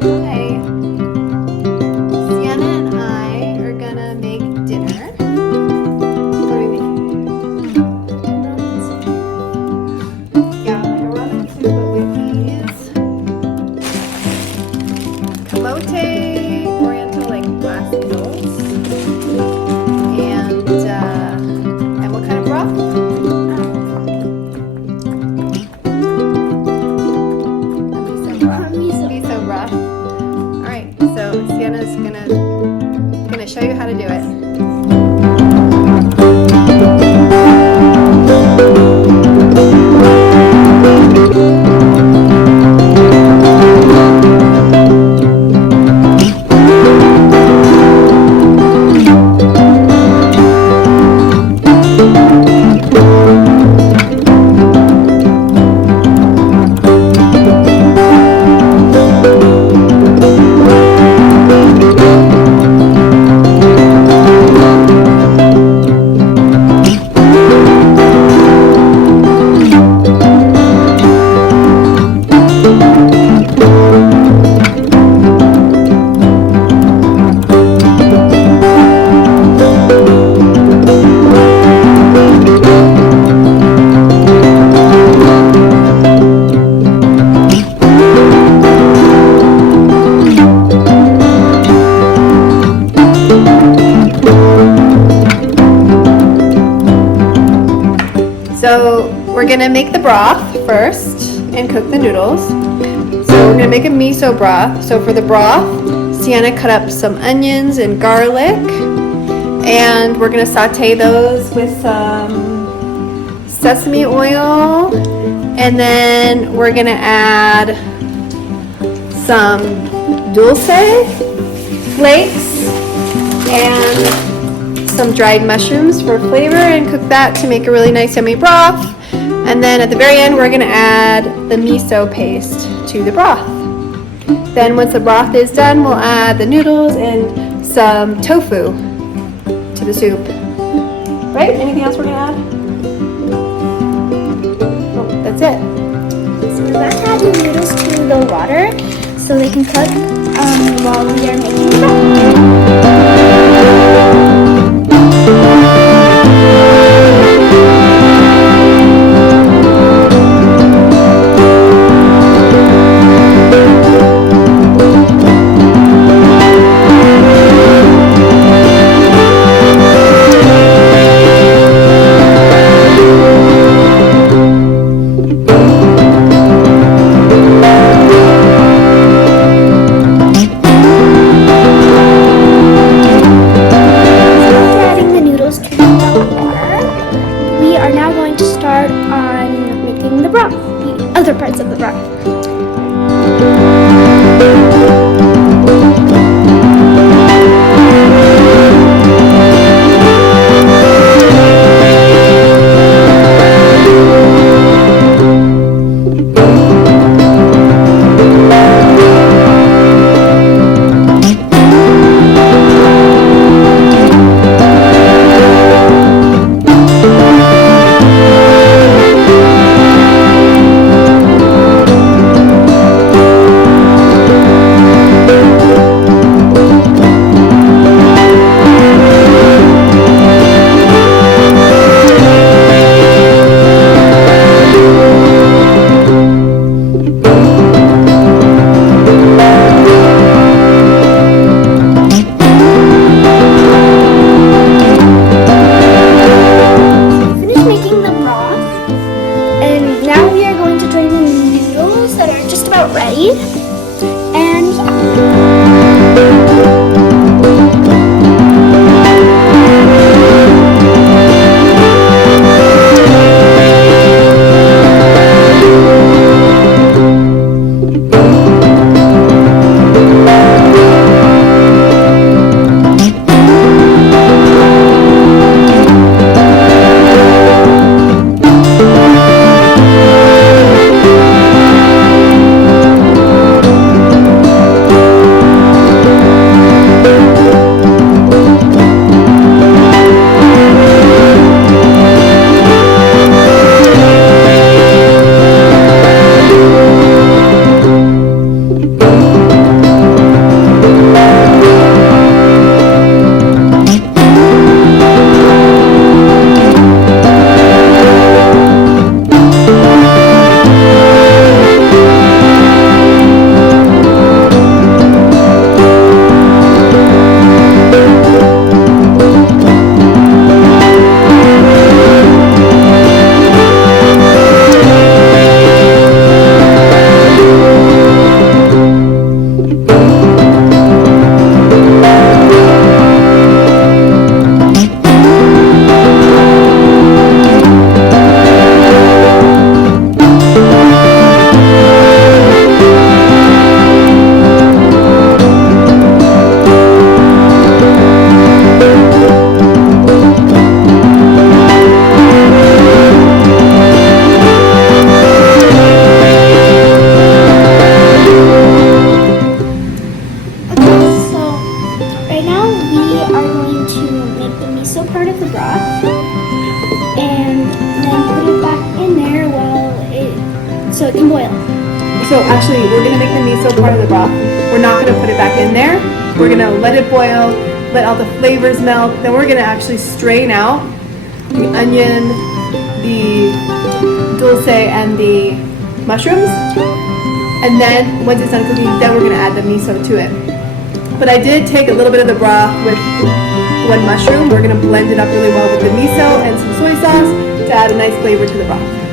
Hi. Sienna and I are gonna make dinner. What are we making? Yeah, like a ramen soup, but with these kamote oriental like glass noodles. And what kind of broth? Miso broth. All right, so Sienna's gonna show you how to do it. So we're gonna make the broth first and cook the noodles. So we're gonna make a miso broth. So for the broth, Sienna cut up some onions and garlic, and we're gonna saute those with some sesame oil, and then we're gonna add some dulce flakes and some dried mushrooms for flavor, and cook that to make a really nice yummy broth. And then at the very end we're going to add the miso paste to the broth. Then once the broth is done, we'll add the noodles and some tofu to the soup. Right? Anything else we're going to add? Oh, that's it. So we're about to add the noodles to the water so they can cook while we are making the broth. Other parts of the broth. Ready? And So actually, we're gonna make the miso part of the broth. We're not gonna put it back in there. We're gonna let it boil, let all the flavors melt. Then we're gonna actually strain out the onion, the dulce, and the mushrooms. And then once it's done cooking, then we're gonna add the miso to it. But I did take a little bit of the broth with one mushroom. We're gonna blend it up really well with the miso and some soy sauce to add a nice flavor to the broth.